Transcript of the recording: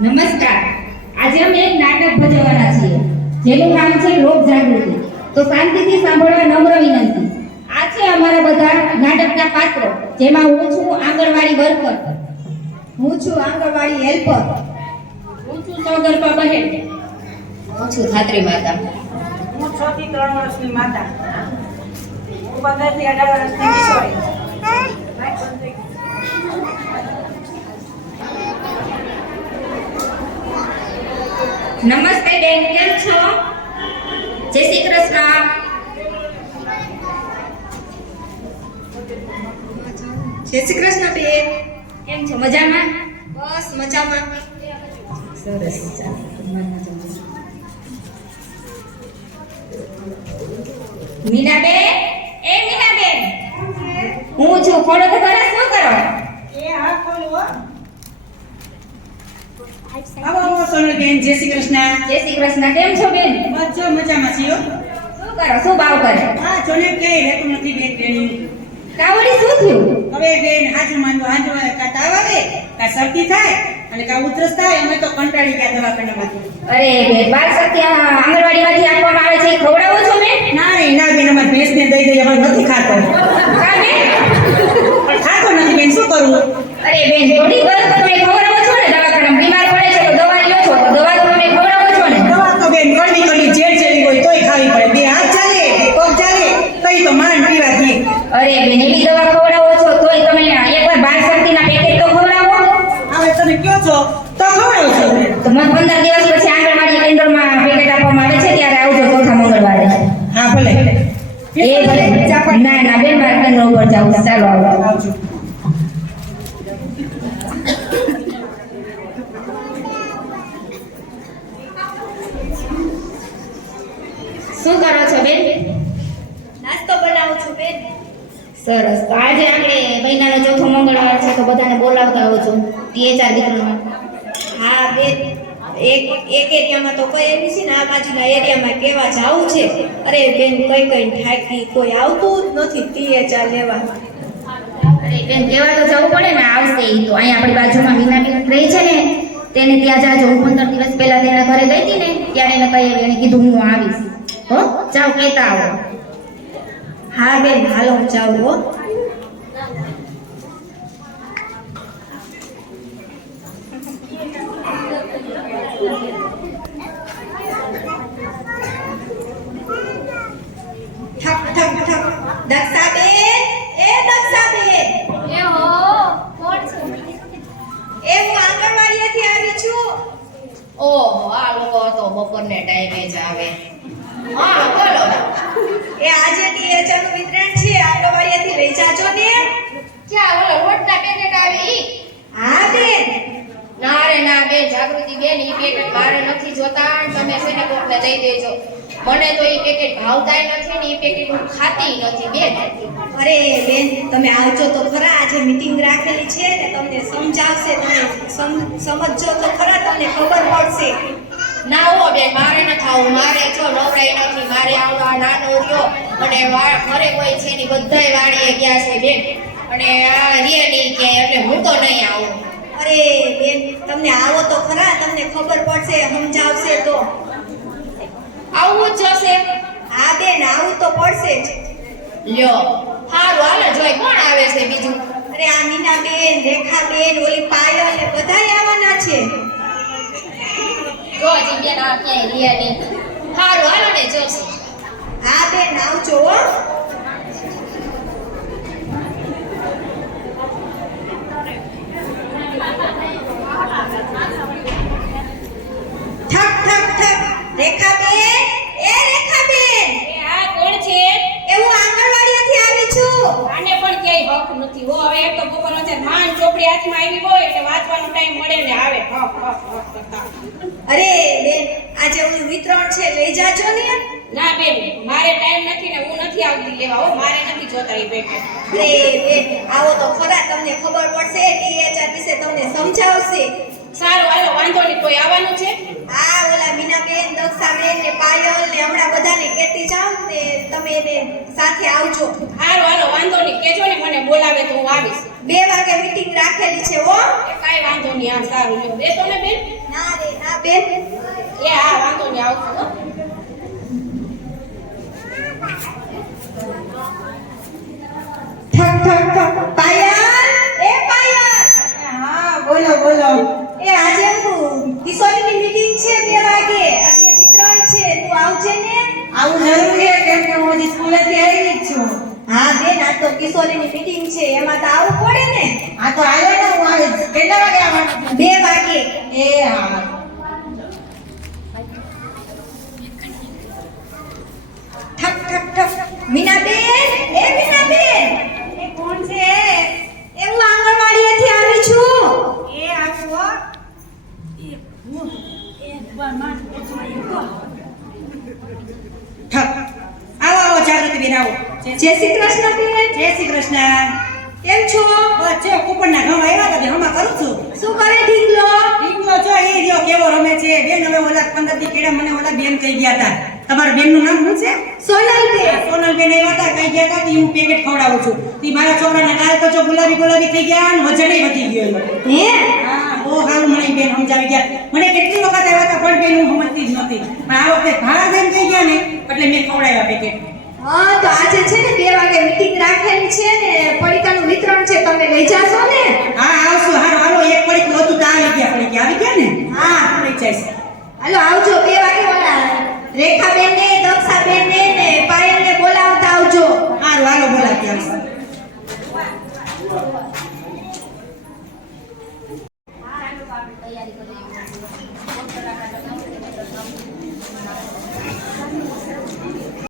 નમસ્કાર. આજે અમે એક નાટક ભજવવાના છીએ જેનું નામ છે લોક જાગૃતિ. તો શાંતિથી સાંભળવા નમ્ર વિનંતી. આ છે અમારા બધા નાટકના પાત્રો, જેમાં હું છું આંગણવાડી વર્કર, હું છું આંગણવાડી હેલ્પર, હું છું સગર્ભા બહેન, હું છું ધાત્રી માતા, હું 6 થી 3 વર્ષની માતા, હું 15 થી 18 વર્ષની કિશોરી. નમસ્તે બેન, કેમ છો? જય શ્રી કૃષ્ણ. જય શ્રી કૃષ્ણ બેન. કેમ છો? મજામાં? બસ મજામાં. સરસ. મીનાબેન, એ મીનાબેન, હું છું. ખોલો તો ખરા, શું કરો? એ હા ખોલો. આવો સોનલબેન, જય શ્રી કૃષ્ણ. જય શ્રી કૃષ્ણ. કેમ છો બેન? બસ જો મજામાં છીએ. શું કરો? શું ભાવ કરે? હા જોને કે રહેતું નથી બેન બેન. કાવડી શું થયું? હવે બેન હાજુ માંડો હાજુ કા તાવ આવે કા શરદી થાય અને કા ઉધરસ થાય, અમે તો કંટાળી ગયા દવાખાનામાંથી. અરે બેન, બાર સત્ય આંગણવાડીમાંથી આપવામાં આવે છે, એ ખવડાવો છો બેન? ના બેન, અમારે ભેંસને દઈ દઈએ, અમારે નથી ખાતો. કા બેન? પણ ખાતો નથી બેન, શું કરવું? અરે બેન, થોડી વાર તો તમે ખવડાવો છો ને. દવાખાનામાં બીમાર પડે છે તો દવા લ્યો છો, તો દવા તો તમે ખવડાવો છો ને. દવા તો બેન કડવી ઝેર જેવી હોય તોય ખાવી પડે. બે હાથ ચાલે બે પગ ચાલે તોય તો માંડ પીવા દે. અરે બેન, એવી દવા ખવડાવો છો તોય તમે એકવાર બાર શક્તિના પેકેટ તો ખવડાવો. હવે તમે કયો છો તો ખવડાવું છું. તો મને 15 દિવસ પછી આંગણવાડી કેન્દ્રમાં પેકેટ આપવામાં આવે છે, ત્યારે આવજો ચોથા મંગળવારે. હા ભલે. એ ભલે. ના બેન, મારે કેન્દ્ર ઉપર જાવું. ચાલો આવો. આવજો. શું કરો છો બેન? નાસ્તો બનાવું છું બેન. સરસ. તો આજે આપણે મહિનાનો ચોથો મંગળવાર છે, તો બધાને બોલાવતા આવજો THR વિતરણમાં. હા બેન, એક એરિયામાં તો કઈ એવી છે ને, આ બાજુના એરિયામાં કેવા જાવું છે. અરે બેન, કઈ થાકી કોઈ આવતું જ નથી THR લેવા. અરે બેન, કહેવા તો જવું પડે ને, આવશે ઈ તો. અહીંયા આપણી બાજુમાં મીનાબેન રહી છે ને, તેને ત્યાં જાજો. હું 15 દિવસ પહેલા તેના ઘરે ગઈ હતી ને, ત્યારે એને કહી, એને કીધું હું આવીશ. હો, જાઓ કહેતા આવો. હા બેન, હાલો હું જાઉં હો. ઠક ઠક ઠક. દક્ષાબેન, એ દક્ષાબેન. એ હો કોણ છે? એ હું આંગણવાડીએથી આવી છું. ઓહો, આ લોકો તો બપોરને ટાઈમે જ આવે. હા, બોલો. એ આજે THR નું વિતરણ છે, આંગણવાડીએથી લઈ જાજો ને. ક્યાં ઓલો રોટના પેકેટ આવે ઈ? હા બેન. ના રે ના બેન, જાગૃતિ બેન, ઈ પેકેટ મારે નથી જોતા. તમે છે ને કોકને દઈ દેજો. મને તો ઈ પેકેટ ભાવતાય નથી ને ઈ પેકેટ હું ખાતી નથી બેન. અરે બેન, તમે આવજો તો ખરા. આજે મીટિંગ રાખેલી છે ને, તમને સમજાવશે. તમે સમજજો તો ખરા, તમને ખબર પડશે. ના હો બેન, મારે ન ખાવું. મારે જો નવરાઈ નથી. મારે આવડા નાનો રહ્યો અને ઘરે કોઈ છે ની બધાય વાડીએ ગયા છે બેન, અને આ રે નહીં કે એટલે હું તો નહીં આવું. અરે બેન, તમને આવો તો ખરા, તમને ખબર પડશે, સમજાવશે તો. આવવું જ જશે. હા બેન, આવું તો પડશે જ. લ્યો હારું, હાલો જોઈ કોણ આવે છે બીજું. અરે આ મીનાબેન, રેખાબેન, ઓલી પાયલ ને બધાય આવવાના છે. જો બેન આ ક્યાંય રે નહીં. હારું હાલો ને જોશે. હા બેન, આવજો હો. ઠક ઠક ઠક. રેખાબેન, એ રેખાબેન. એ આ કોણ છે? એ હું આંગણવાડીએથી આવી છું. આને પણ ક્યાંય હક નથી હો. હવે એક તો બપોરનો છે, માન ચોપડી હાથમાં આવી હોય એટલે વાંચવાનો ટાઈમ મળે ને આવે હક હક હક કરતા. અરે બેન, આજે ઓલું વિતરણ છે, લઈ જાજો ને. ના બેન, મારે ટાઈમ નથી ને હું નથી આવતી લેવા હો. મારે નથી જોતા એ પેકેટ. અરે બેન, આવો તો ખરા, તમને ખબર પડશે. THR વિશે તમને સમજાવશે. સારું હાલો, વાંધો નહીં. કોઈ આવવાનું છે? હા, ઓલા મીનાબેન, દક્ષાબેન ને પાયલ ને હમણાં બધાને કહેતી જાવ ને, તમે એને સાથે આવજો. સારું હાલો, વાંધો નહીં. કેજો ને મને બોલાવે તો હું આવીશ. 2 વાગે મીટિંગ રાખેલી છે હો. કાંઈ વાંધો નહીં. હા સારું લ્યો. બેસો ને બેન. ના રે ના બેન. એ હા વાંધો નહીં આવશું હો. ઠક ઠક ઠક. પાયલ, એ પાયલ. હા બોલો બોલો. એ આજે કિશોરીની મીટિંગ છે 2 વાગે અને વિતરણ છે, તું આવજે ને. આવું જરૂરી છે કેમ કે હું હજી સ્કૂલેથી આવી જ છું. હા બેન, આ તો કિશોરીની મીટિંગ છે, એમાં તો આવવું પડે ને. આ તો હાલો ને હું આવીશ. કેટલા વાગે આવવાનું? 2 વાગે. એ હા. ઠક ઠક ઠક. મીનાબેન, એ મીનાબેન. એ કોણ છે? એ હું આંગણવાડીએથી આવી છું. એ આવો. આવો આવો જાગૃતિ બેન આવો. જય શ્રી કૃષ્ણ બેન. જય શ્રી કૃષ્ણ. કેમ છો? બસ જો કુપનના ઘઉં આવ્યા હતા તે હમણાં કરું છું. શું કરે ઢીંગલો? ઢીંગલો જો એ રહ્યો કેવો રમે છે. બેન હવે ઓલા 15 દી કેડા મને ઓલા બેન કહી ગયા હતા. તમારા બેનનું નામ શું છે? સોનલબેન. સોનલબેન આવ્યા હતા કહી ગયા હતા કે હું પેકેટ ખવડાવું છું. તી મારા છોકરાના ગાલ તો જો ગુલાબી ગુલાબી થઈ ગયા અને વજનય વધી ગયો એનો. હે? હા બહુ સારું મને બેન સમજાવી ગયા. મને કેટલી વખત આવ્યા હતા પણ બેન હું સમજતી જ નહોતી. પણ આ વખતે ભાડા બેન કહી ગયા ને એટલે મેં ખવડાવ્યા પેકેટ. હા તો આજે છે ને 2 વાગે મીટિંગ રાખેલી છે ને પડીકાનું વિતરણ છે, તમે લઈ જાશો ને? હા આવશું. હાલો હાલો એક પડીકું હતું તો આવી ગયા ને. હા લઈ જઈશ. હાલો આવજો 2 વાગે. ઓલા રેખાબેન ને દક્ષાબેન ને પાયલ ને બોલાવતા આવજો. હારું હાલો બોલાવી આવીશ.